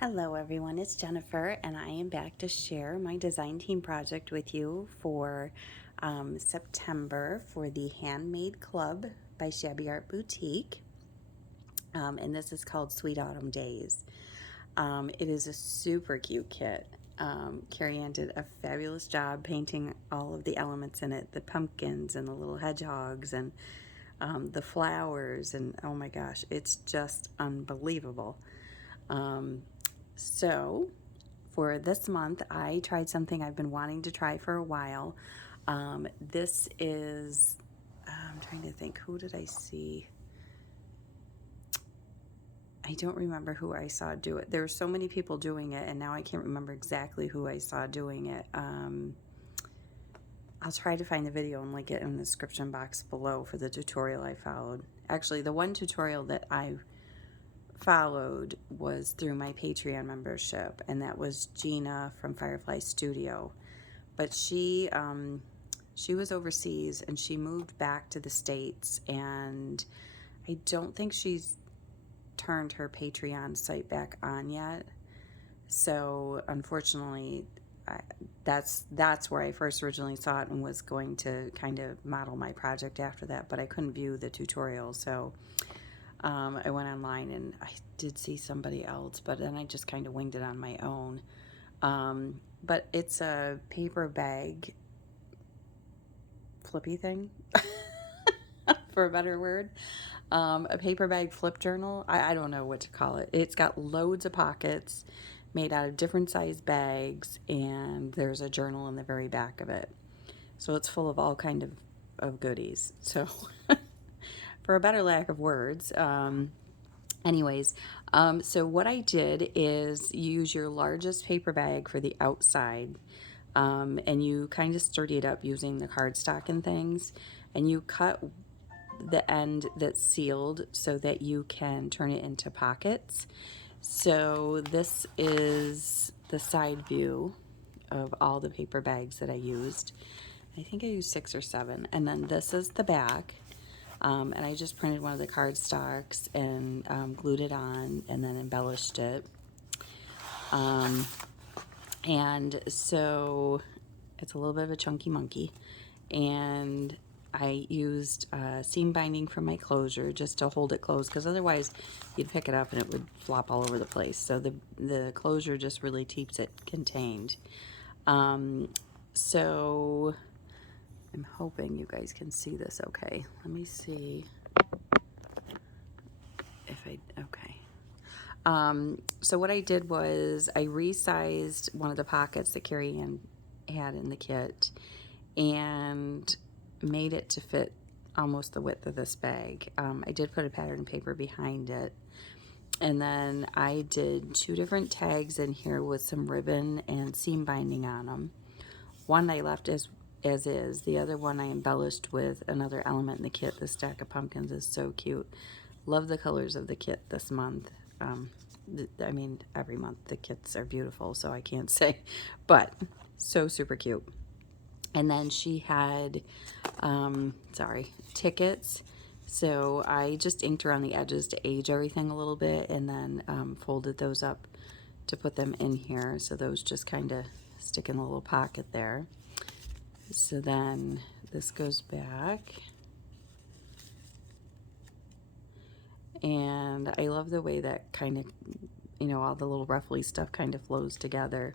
Hello everyone, it's Jennifer and I am back to share my design team project with you for September for the Handmade Club by Shabby Art Boutique. And this is called Sweet Autumn Days. It is a super cute kit. Kerreyanne did a fabulous job painting all of the elements in it, the pumpkins and the little hedgehogs and the flowers, and oh my gosh, it's just unbelievable. So for this month, I tried something I've been wanting to try for a while. This is, I'm trying to think, who did I see? I don't remember who I saw do it. There were so many people doing it, and now I can't remember exactly who I saw doing it. I'll try to find the video and link it in the description box below for the tutorial I followed. Actually, the one tutorial that I followed was through my Patreon membership, and that was Gina from Firefly Studio. But she was overseas and she moved back to the States, and I don't think she's turned her Patreon site back on yet. So unfortunately, that's where I first originally saw it and was going to kind of model my project after that, but I couldn't view the tutorial, so I went online and I did see somebody else, but then I just kind of winged it on my own. But it's a paper bag flippy thing, for a better word. A paper bag flip journal. I don't know what to call it. It's got loads of pockets made out of different size bags, and there's a journal in the very back of it. So it's full of all kind of goodies. So for a better lack of words, anyways, so what I did is use your largest paper bag for the outside, and you kind of sturdy it up using the cardstock and things, and you cut the end that's sealed so that you can turn it into pockets. So this is the side view of all the paper bags that I used. I think I used 6 or 7, and then this is the back. And I just printed one of the cardstocks and glued it on and then embellished it. And so it's a little bit of a chunky monkey. And I used seam binding from my closure just to hold it closed, because otherwise you'd pick it up and it would flop all over the place. So the closure just really keeps it contained. So I'm hoping you guys can see this okay. Let me see if okay. So what I did was I resized one of the pockets that Kerreyanne had in the kit and made it to fit almost the width of this bag. I did put a pattern paper behind it. And then I did 2 different tags in here with some ribbon and seam binding on them. One I left as is. The other one I embellished with another element in the kit. The stack of pumpkins is so cute. Love the colors of the kit this month. I mean, every month the kits are beautiful, so I can't say, but so super cute. And then she had, tickets. So I just inked around the edges to age everything a little bit, and then folded those up to put them in here. So those just kind of stick in a little pocket there. So then this goes back. And I love the way that kind of, all the little ruffly stuff kind of flows together.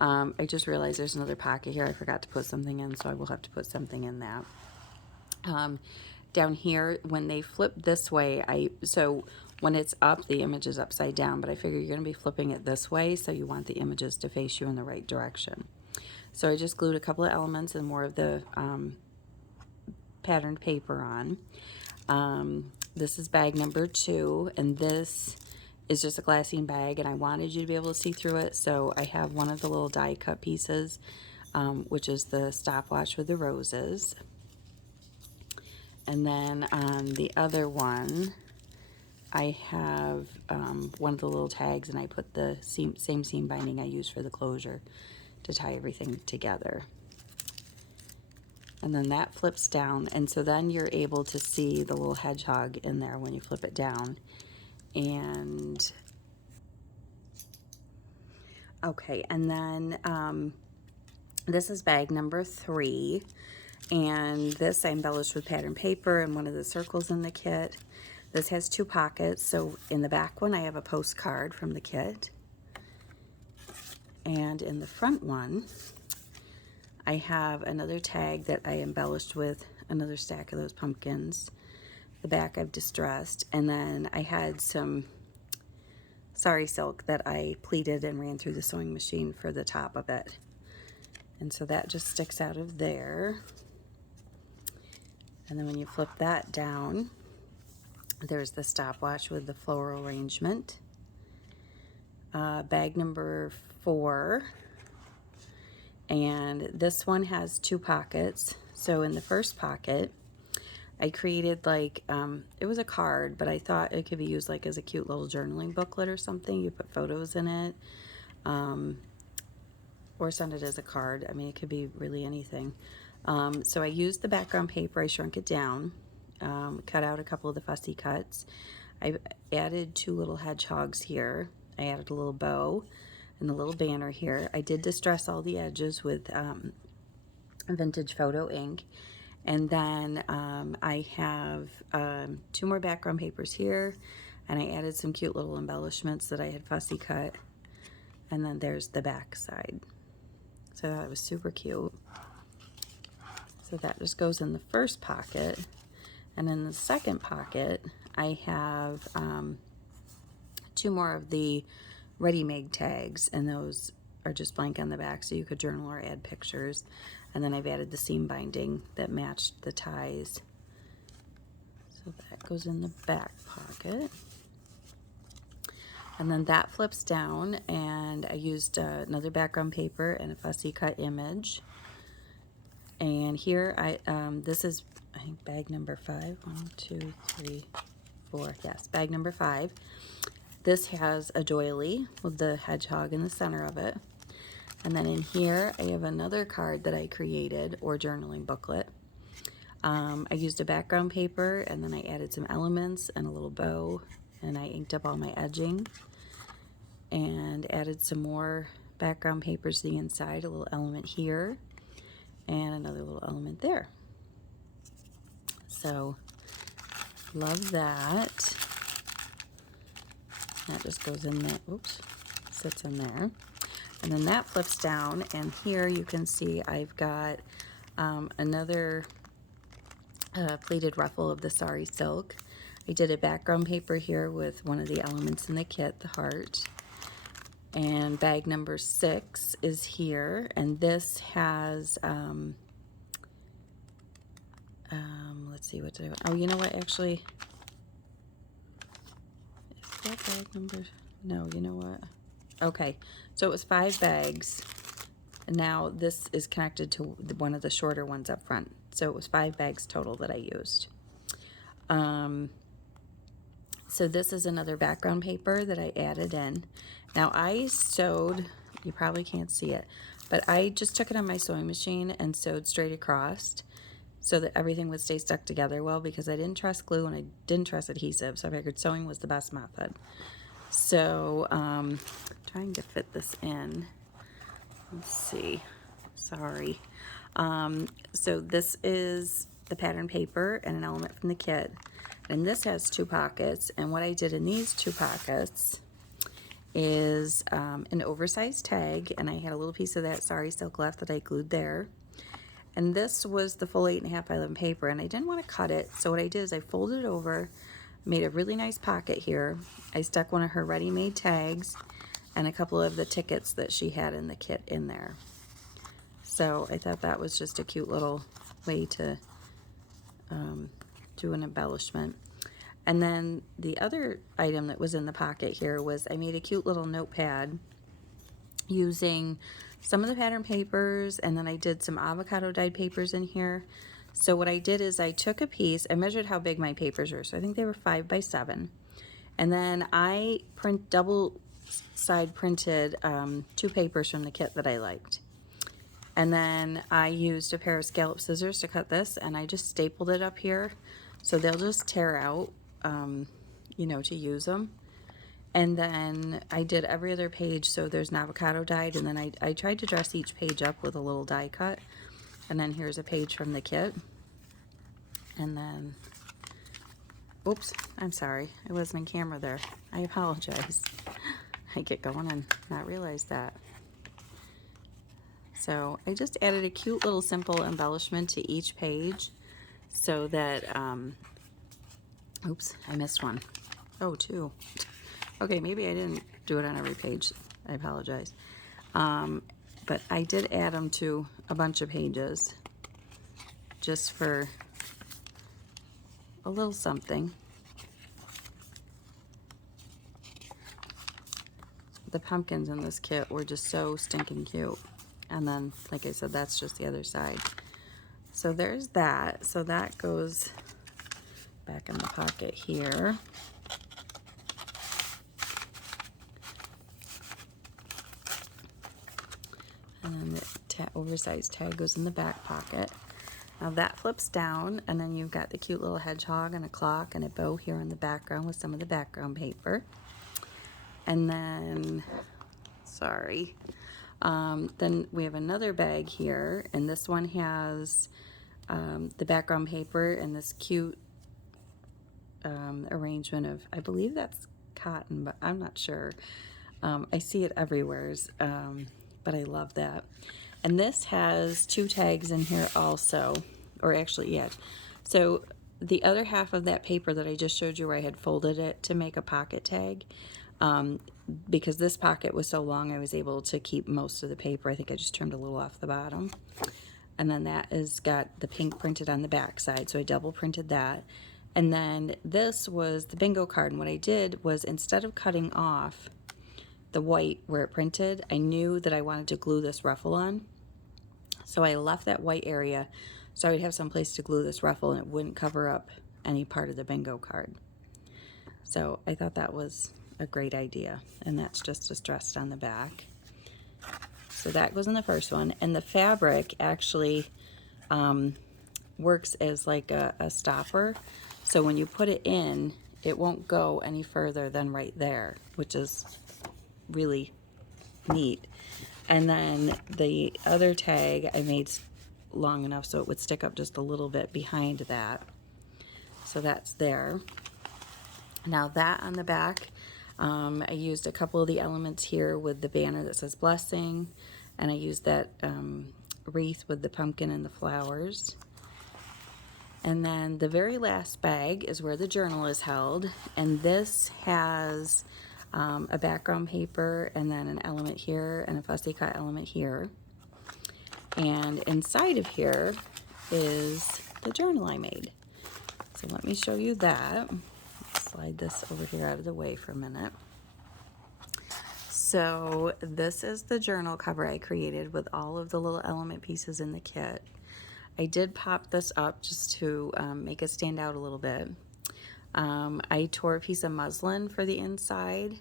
I just realized there's another pocket here I forgot to put something in, so I will have to put something in that. Down here, when they flip this way, so when it's up, the image is upside down, but I figure you're going to be flipping it this way, so you want the images to face you in the right direction. So I just glued a couple of elements and more of the patterned paper on. This is bag number 2, and this is just a glassine bag, and I wanted you to be able to see through it, so I have one of the little die cut pieces, which is the stopwatch with the roses. And then on the other one, I have one of the little tags, and I put the same seam binding I used for the closure to tie everything together. And then that flips down, and so then you're able to see the little hedgehog in there when you flip it down. And Okay, and then this is bag number 3, and this I embellished with pattern paper and one of the circles in the kit. This has 2 pockets, so in the back one I have a postcard from the kit, and in the front one I have another tag that I embellished with another stack of those pumpkins. The back I've distressed, and then I had some sari silk that I pleated and ran through the sewing machine for the top of it. And so that just sticks out of there. And then when you flip that down, there's the stopwatch with the floral arrangement. Bag number 4. And this one has 2 pockets. So in the first pocket, I created like, it was a card, but I thought it could be used like as a cute little journaling booklet or something. You put photos in it, or send it as a card. I mean, it could be really anything. So I used the background paper, I shrunk it down, cut out a couple of the fussy cuts. I added 2 little hedgehogs here. I added a little bow and a little banner here. I did distress all the edges with vintage photo ink. And then I have 2 more background papers here, and I added some cute little embellishments that I had fussy cut. And then there's the back side. So that was super cute. So that just goes in the first pocket. And in the second pocket, I have 2 more of the ready-made tags, and those are just blank on the back, so you could journal or add pictures. And then I've added the seam binding that matched the ties. So that goes in the back pocket. And then that flips down, and I used another background paper and a fussy cut image. And here this is, I think, bag number 5. 1, 2, 3, 4. Yes, bag number 5. This has a doily with the hedgehog in the center of it. And then in here, I have another card that I created, or journaling booklet. I used a background paper, and then I added some elements and a little bow, and I inked up all my edging, and added some more background papers to the inside, a little element here, and another little element there. So, love that. That just goes in there, oops, sits in there. And then that flips down, and here you can see I've got another pleated ruffle of the sari silk. I did a background paper here with one of the elements in the kit, the heart. And bag number 6 is here, and this has, let's see, what did I, oh, you know what, actually, is that bag number, no, you know what? Okay, so it was 5 bags, and now this is connected to one of the shorter ones up front. So it was 5 bags total that I used. So this is another background paper that I added in. Now I sewed, you probably can't see it, but I just took it on my sewing machine and sewed straight across so that everything would stay stuck together well, because I didn't trust glue and I didn't trust adhesive, so I figured sewing was the best method. So, trying to fit this in. Let's see. Sorry. So this is the pattern paper and an element from the kit. And this has 2 pockets. And what I did in these 2 pockets is an oversized tag. And I had a little piece of that sari silk left that I glued there. And this was the full 8.5 by 11 paper. And I didn't want to cut it. So what I did is I folded it over, made a really nice pocket here. I stuck one of her ready-made tags and a couple of the tickets that she had in the kit in there. So I thought that was just a cute little way to do an embellishment. And then the other item that was in the pocket here was I made a cute little notepad using some of the pattern papers, and then I did some avocado dyed papers in here. So what I did is I took a piece, I measured how big my papers were, so I think they were 5 by 7. And then I double side printed 2 papers from the kit that I liked. And then I used a pair of scallop scissors to cut this, and I just stapled it up here so they'll just tear out, you know, to use them. And then I did every other page, so there's an avocado dyed, and then I tried to dress each page up with a little die cut. And then here's a page from the kit. And then, oops, I'm sorry, I wasn't in camera there. I apologize. I get going and not realize that. So I just added a cute little simple embellishment to each page so that, oops, I missed one. Oh, two. Okay, maybe I didn't do it on every page. I apologize. But I did add them to a bunch of pages just for a little something. The pumpkins in this kit were just so stinking cute. And then, like I said, that's just the other side. So there's that. So that goes back in the pocket here. And then the oversized tag goes in the back pocket. Now that flips down, and then you've got the cute little hedgehog and a clock and a bow here in the background with some of the background paper. And then, sorry, then we have another bag here, and this one has the background paper and this cute arrangement of, I believe that's cotton, but I'm not sure. I see it everywhere, but I love that. And this has two tags in here also, or actually, yeah. So the other half of that paper that I just showed you where I had folded it to make a pocket tag, because this pocket was so long, I was able to keep most of the paper. I think I just trimmed a little off the bottom. And then that has got the pink printed on the back side, so I double printed that. And then this was the bingo card, and what I did was, instead of cutting off the white where it printed, I knew that I wanted to glue this ruffle on. So I left that white area so I would have some place to glue this ruffle and it wouldn't cover up any part of the bingo card. So I thought that was a great idea, and that's just distressed on the back. So that goes in the first one, and the fabric actually works as like a stopper. So when you put it in, it won't go any further than right there, which is really neat. And then the other tag I made long enough so it would stick up just a little bit behind that. So that's there. Now that on the back, I used a couple of the elements here with the banner that says blessing, and I used that wreath with the pumpkin and the flowers. And then the very last bag is where the journal is held, and this has a background paper and then an element here and a fussy cut element here. And inside of here is the journal I made. So let me show you that. Slide this over here out of the way for a minute. So this is the journal cover I created with all of the little element pieces in the kit. I did pop this up just to make it stand out a little bit. I tore a piece of muslin for the inside,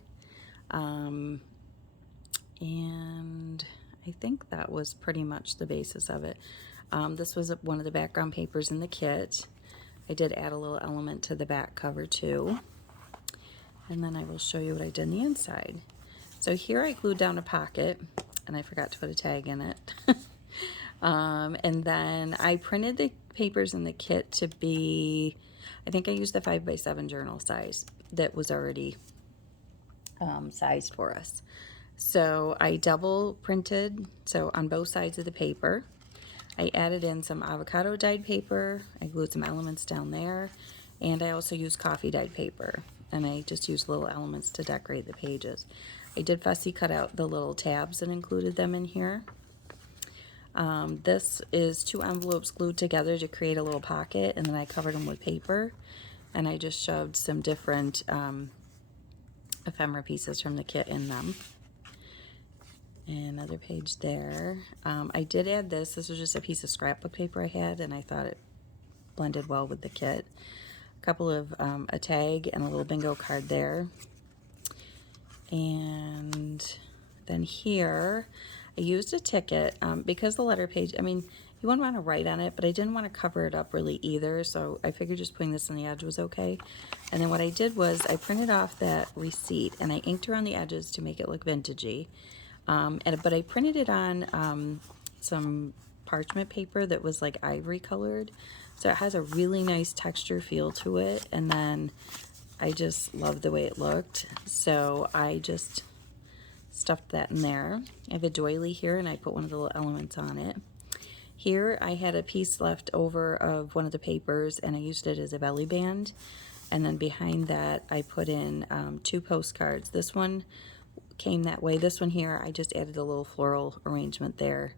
and I think that was pretty much the basis of it. This was one of the background papers in the kit. I did add a little element to the back cover too. And then I will show you what I did in the inside. So here I glued down a pocket, and I forgot to put a tag in it. And then I printed the papers in the kit to be, I think I used the 5x7 journal size that was already sized for us. So I double printed, so on both sides of the paper. I added in some avocado dyed paper, I glued some elements down there, and I also used coffee dyed paper, and I just used little elements to decorate the pages. I did fussy cut out the little tabs and included them in here. This is 2 envelopes glued together to create a little pocket, and then I covered them with paper, and I just shoved some different ephemera pieces from the kit in them. And another page there. I did add this. This was just a piece of scrapbook paper I had, and I thought it blended well with the kit. A couple of a tag and a little bingo card there. And then here I used a ticket because the letter page, I mean, You wouldn't want to write on it, but I didn't want to cover it up really either, so I figured just putting this on the edge was okay. And then what I did was I printed off that receipt and I inked around the edges to make it look vintagey. But I printed it on some parchment paper that was like ivory colored, so it has a really nice texture feel to it, and then I just loved the way it looked, so I just stuffed that in there. I have a doily here and I put one of the little elements on it. Here I had a piece left over of one of the papers and I used it as a belly band, and then behind that I put in 2 postcards. This one came that way. This one here I just added a little floral arrangement there,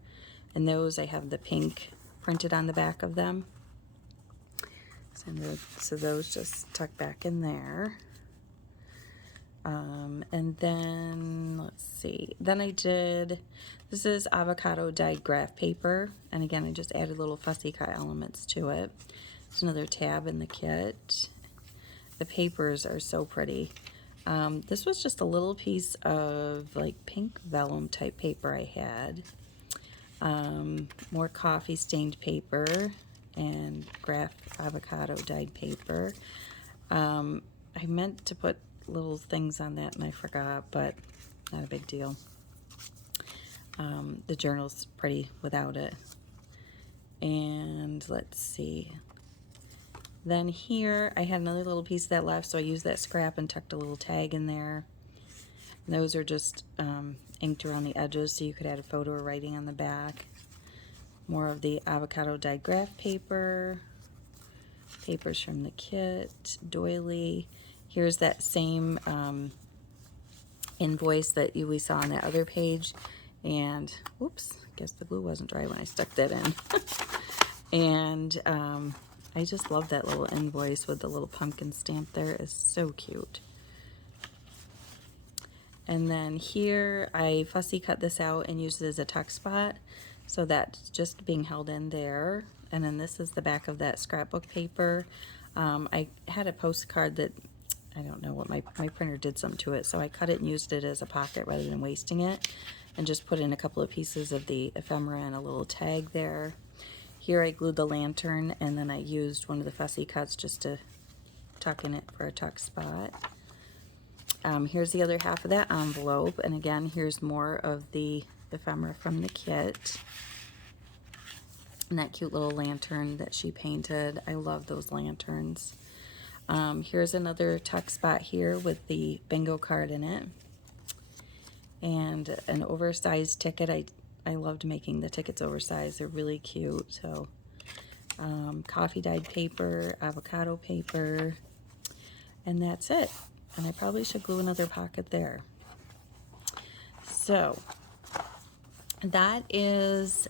and those I have the pink printed on the back of them. So those just tuck back in there. And then let's see, then I did, this is avocado dyed graph paper, and again I just added little fussy cut elements to it. There's another tab in the kit. The papers are so pretty. This was just a little piece of like pink vellum type paper I had. More coffee stained paper and graph avocado dyed paper. I meant to put little things on that and I forgot, but not a big deal. The journal's pretty without it. And let's see. Then here I had another little piece of that left, so I used that scrap and tucked a little tag in there. And those are just inked around the edges so you could add a photo or writing on the back. More of the avocado dyed graph paper. Papers from the kit, doily. Here's that same invoice that we saw on that other page, and oops, guess the glue wasn't dry when I stuck that in. And I just love that little invoice with the little pumpkin stamp there. It's so cute. And then here I fussy cut this out and used it as a tuck spot, so that's just being held in there. And then this is the back of that scrapbook paper. I had a postcard that I don't know what my printer did something to it, so I cut it and used it as a pocket rather than wasting it, and just put in a couple of pieces of the ephemera and a little tag there. Here I glued the lantern, and then I used one of the fussy cuts just to tuck in it for a tuck spot. Here's the other half of that envelope, and again here's more of the ephemera from the kit. And that cute little lantern that she painted. I love those lanterns. Here's another tuck spot here with the bingo card in it. And an oversized ticket. I loved making the tickets oversized. They're really cute. So coffee dyed paper, avocado paper, and that's it. And I probably should glue another pocket there. So that is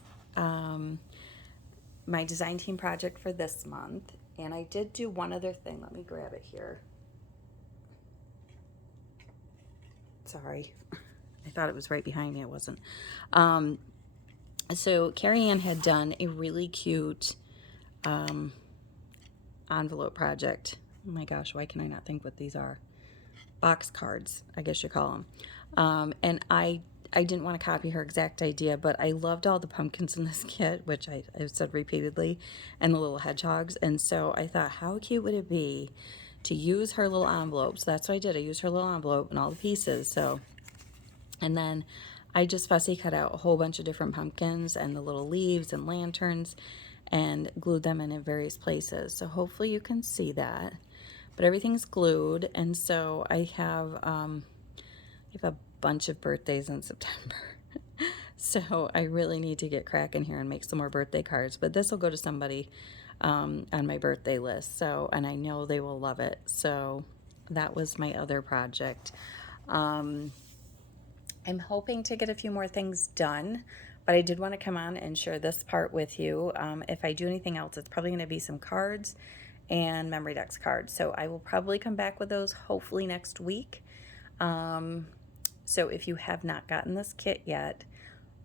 my design team project for this month. And I did do one other thing. Let me grab it here. Sorry. I thought it was right behind me. It wasn't. So Kerreyanne had done a really cute envelope project. Oh my gosh, why can I not think what these are? Box cards, I guess you call them. And I didn't want to copy her exact idea, but I loved all the pumpkins in this kit, which I've said repeatedly, and the little hedgehogs. And so I thought, how cute would it be to use her little envelopes? So that's what I did. I used her little envelope and all the pieces. So, and then I just fussy cut out a whole bunch of different pumpkins and the little leaves and lanterns and glued them in various places. So hopefully you can see that. But everything's glued, and so I have a bunch of birthdays in September. So I really need to get cracking here and make some more birthday cards. But this will go to somebody on my birthday list. So, and I know they will love it. So that was my other project. I'm hoping to get a few more things done, but I did want to come on and share this part with you. If I do anything else, it's probably going to be some cards and memory decks cards. So I will probably come back with those hopefully next week. So if you have not gotten this kit yet,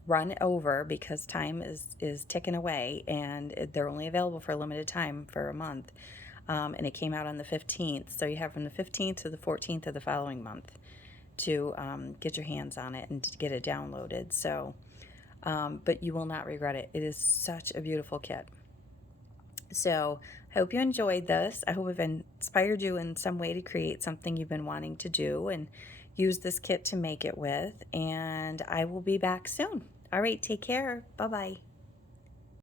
run over, because time is ticking away, and they're only available for a limited time for a month. And it came out on the 15th. So you have from the 15th to the 14th of the following month to get your hands on it and to get it downloaded. So but you will not regret it. It is such a beautiful kit. So I hope you enjoyed this. I hope I've inspired you in some way to create something you've been wanting to do and use this kit to make it with. And I will be back soon. All right, take care. Bye-bye.